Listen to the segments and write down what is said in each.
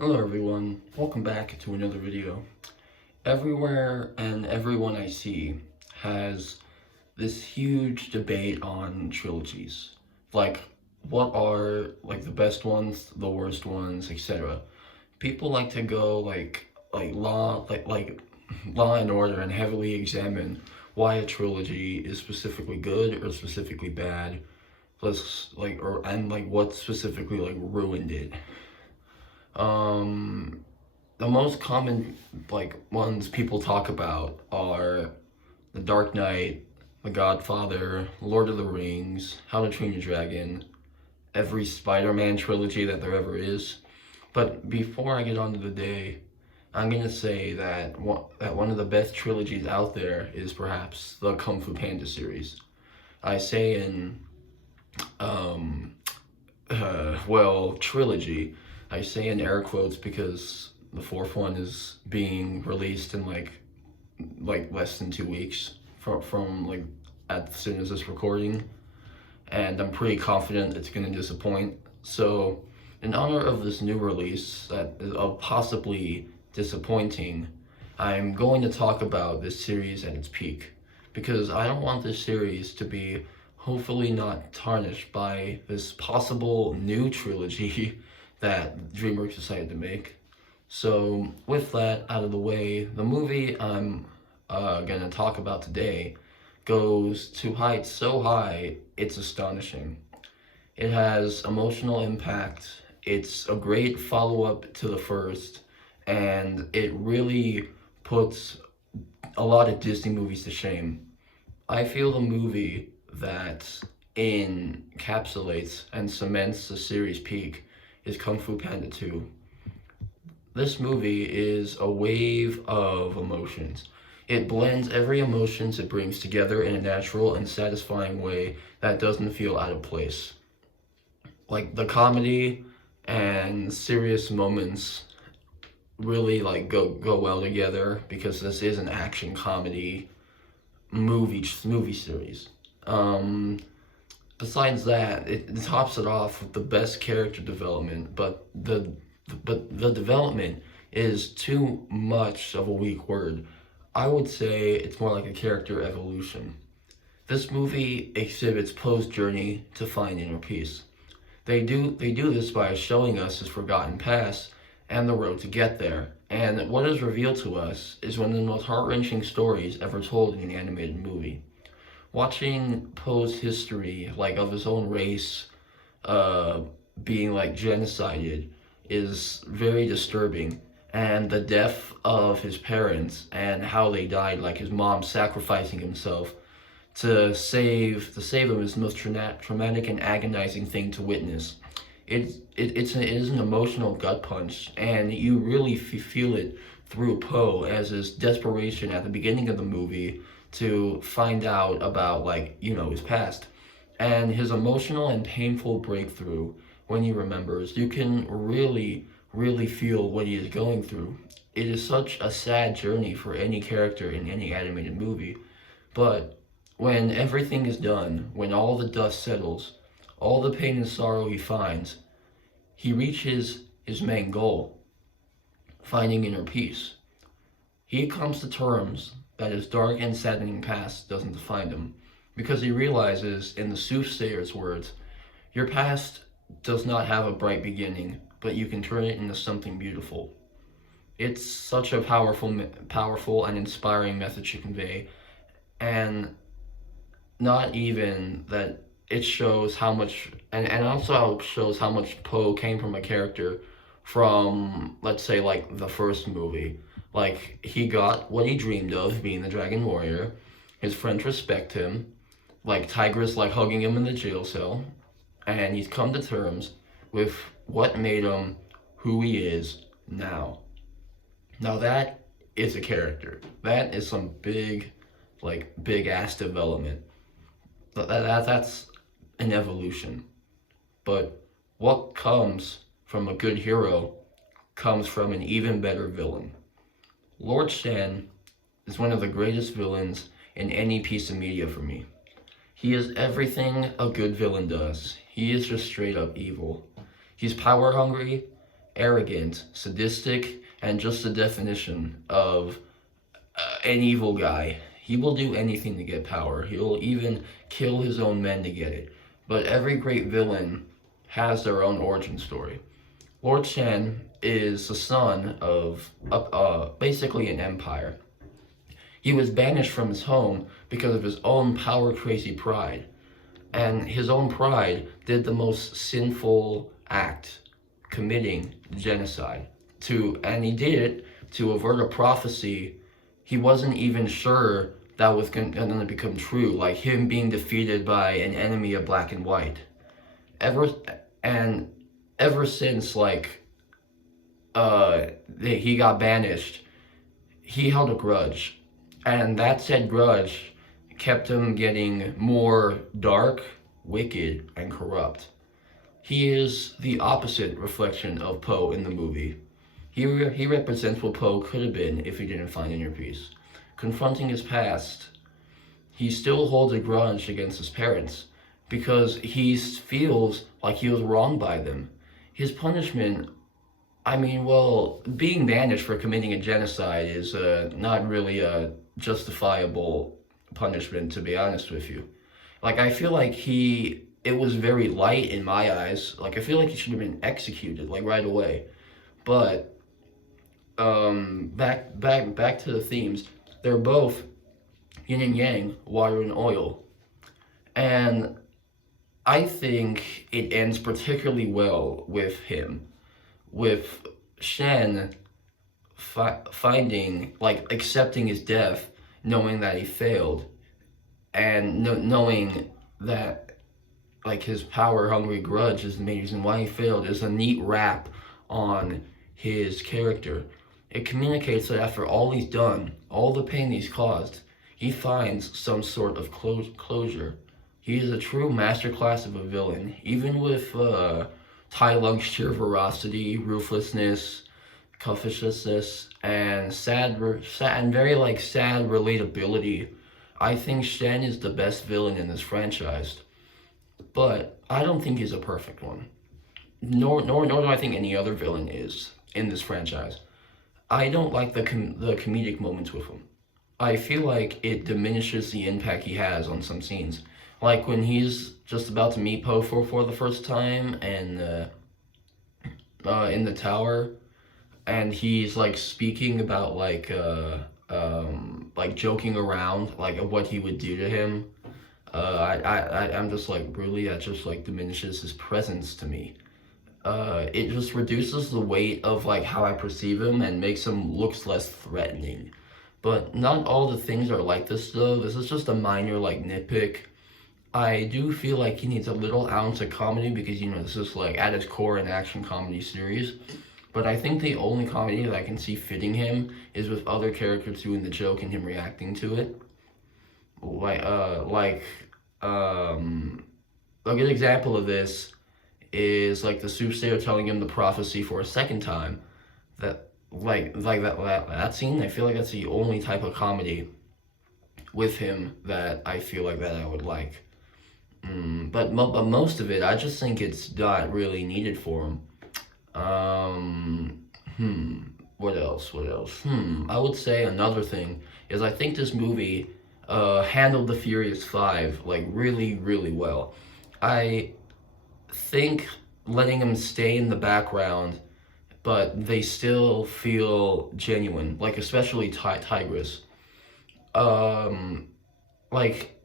Hello everyone, welcome back to another video. Everywhere and everyone I see has this huge debate on trilogies. Like, what are the best ones, the worst ones, etc. People like to go Law and Order and heavily examine why a trilogy is specifically good or specifically bad. What specifically ruined it. Um, the most common ones people talk about are The Dark Knight, The Godfather, Lord of the Rings, How to Train Your Dragon, every Spider-Man trilogy that there ever is. But before I get on to the day, I'm gonna say that one of the best trilogies out there is perhaps the Kung Fu Panda series. I say in trilogy. I say in air quotes because the fourth one is being released in less than 2 weeks from as soon as this recording, and I'm pretty confident it's gonna disappoint. So, in honor of this new release that is possibly disappointing, I'm going to talk about this series at its peak because I don't want this series to be hopefully not tarnished by this possible new trilogy that DreamWorks decided to make. So with that out of the way, the movie I'm gonna talk about today goes to heights so high, it's astonishing. It has emotional impact, it's a great follow-up to the first, and it really puts a lot of Disney movies to shame. I feel the movie that encapsulates and cements the series peak is Kung Fu Panda 2. This movie is a wave of emotions. It blends every emotions it brings together in a natural and satisfying way that doesn't feel out of place. Like, the comedy and serious moments really go well together because this is an action comedy movie series. Besides that, it tops it off with the best character development, but the development is too much of a weak word. I would say it's more like a character evolution. This movie exhibits Poe's journey to find inner peace. They do this by showing us his forgotten past and the road to get there. And what is revealed to us is one of the most heart-wrenching stories ever told in an animated movie. Watching Poe's history, of his own race, being genocided, is very disturbing. And the death of his parents and how they died, like his mom sacrificing himself to save him, is the most traumatic and agonizing thing to witness. It is an emotional gut punch, and you really feel it through Poe as his desperation at the beginning of the movie to find out about his past, and his emotional and painful breakthrough when he remembers. You can really feel what he is going through. It is such a sad journey for any character in any animated movie, but when everything is done, when all the dust settles, all the pain and sorrow he finds, he reaches his main goal, finding inner peace. He comes to terms that his dark and saddening past doesn't define him, because he realizes, in the soothsayer's words, your past does not have a bright beginning, but you can turn it into something beautiful. It's such a powerful and inspiring message to convey, and not even that it shows how much, and also shows how much Poe came from a character from, let's say, the first movie. He got what he dreamed of, being the Dragon Warrior. His friends respect him. Tigress hugging him in the jail cell. And he's come to terms with what made him who he is now. Now that is a character. That is some big ass development. That's an evolution. But what comes from a good hero comes from an even better villain. Lord Shan is one of the greatest villains in any piece of media for me. He is everything a good villain does. He is just straight up evil. He's power hungry, arrogant, sadistic, and just the definition of an evil guy. He will do anything to get power. He'll even kill his own men to get it. But every great villain has their own origin story. Lord Shen is the son of basically an empire. He was banished from his home because of his own power-crazy pride. And his own pride did the most sinful act, committing genocide. And he did it to avert a prophecy he wasn't even sure that was going to become true, like him being defeated by an enemy of black and white. Ever since he got banished, he held a grudge, and that said grudge kept him getting more dark, wicked, and corrupt. He is the opposite reflection of Poe in the movie. He represents what Poe could have been if he didn't find inner peace. Confronting his past, he still holds a grudge against his parents because he feels like he was wronged by them. His punishment, being banished for committing a genocide is not really a justifiable punishment, to be honest with you. I feel like it was very light in my eyes. I feel like he should have been executed, right away. But back to the themes. They're both yin and yang, water and oil. And I think it ends particularly well with him, with Shen accepting his death, knowing that he failed, and knowing that his power-hungry grudge is the main reason why he failed, is a neat wrap on his character. It communicates that after all he's done, all the pain he's caused, he finds some sort of closure. He is a true masterclass of a villain, even with Tai Lung's sheer ferocity, ruthlessness, covetousness, and sad relatability. I think Shen is the best villain in this franchise, but I don't think he's a perfect one. Nor do I think any other villain is in this franchise. I don't like the comedic moments with him. I feel like it diminishes the impact he has on some scenes. Like when he's just about to meet Poe for the first time and in the tower, and he's speaking about joking around of what he would do to him. I'm just really, that just diminishes his presence to me. It just reduces the weight of how I perceive him and makes him looks less threatening. But not all the things are like this though. This is just a minor nitpick. I do feel like he needs a little ounce of comedy because this is at its core an action comedy series. But I think the only comedy that I can see fitting him is with other characters doing the joke and him reacting to it. A good example of this is the soothsayer telling him the prophecy for a second time. That scene, I feel like that's the only type of comedy with him that I feel that I would like. But most of it, I just think it's not really needed for him. What else? I would say another thing is I think this movie handled the Furious Five really, really well. I think letting them stay in the background, but they still feel genuine, especially Tigress.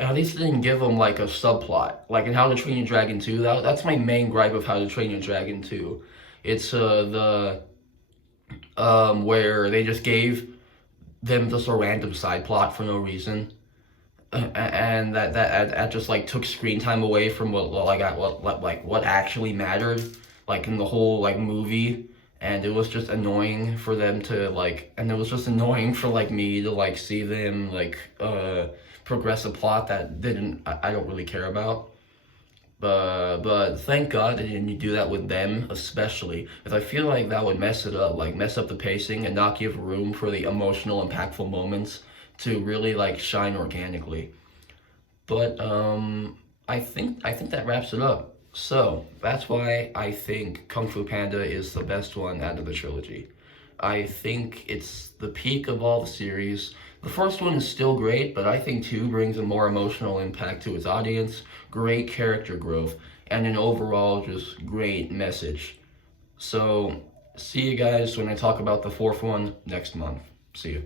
At least they didn't give them a subplot, in How to Train Your Dragon 2. That's my main gripe of How to Train Your Dragon 2. It's where they just gave them just a random side plot for no reason, and that just took screen time away from what actually mattered, in the whole movie. And it was just annoying for them to and it was just annoying for me to see them progress a plot that I don't really care about. But thank God they didn't do that with them, especially, because I feel that would mess it up, mess up the pacing and not give room for the emotional, impactful moments to really shine organically. But I think that wraps it up. So that's why I think Kung Fu Panda is the best one out of the trilogy. I think it's the peak of all the series. The first one is still great, but I think 2 brings a more emotional impact to its audience, great character growth, and an overall just great message. So, see you guys when I talk about the 4th one next month. See you.